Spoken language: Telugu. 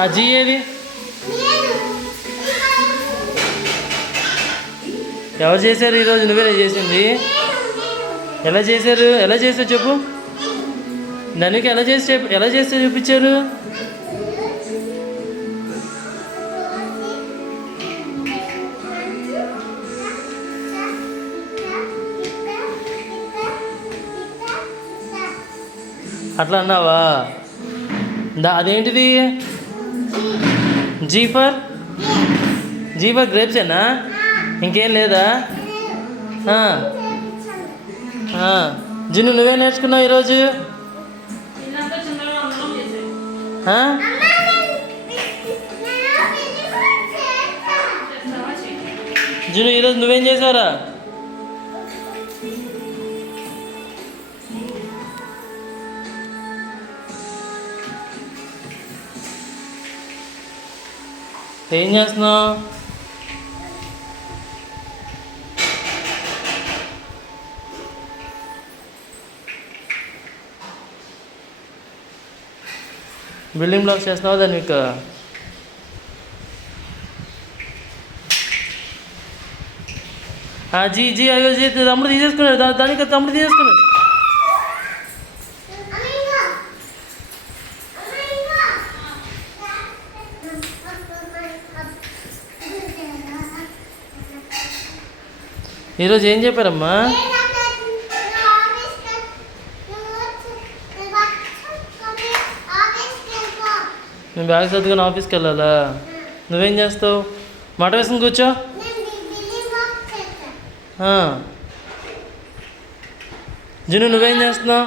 ఆ జీ ఏది? ఎవరు చేశారు ఈరోజు? నువ్వేనా చేసింది? ఎలా చేశారు? ఎలా చేశారు చెప్పు. దానికి ఎలా చేస్తే చూపించారు? అట్లా అన్నావా? అదేంటిది? జీఫర్ గ్రేప్సేనా? ఇంకేం లేదా? జిన్ను నువ్వే నేర్చుకున్నావు ఈరోజు? జిన్ను ఈరోజు నువ్వేం చేశారా? ఏం చేస్తున్నావు? బిల్డింగ్ బ్లాక్స్ చేస్తున్నావా దాన్ని? మీకు జీ అయ్యో జీ తమ్ముడు తీసేసుకున్నాడు. దానికి తమ్ముడు తీసేసుకున్నాడు. ఈరోజు ఏం చెప్పారమ్మా? నేను బ్యాగ్ సర్దుకొని ఆఫీస్కి వెళ్ళాలా? నువ్వేం చేస్తావు? మాట వేసుకుని కూర్చో. జిన్ను నువ్వేం చేస్తున్నావు?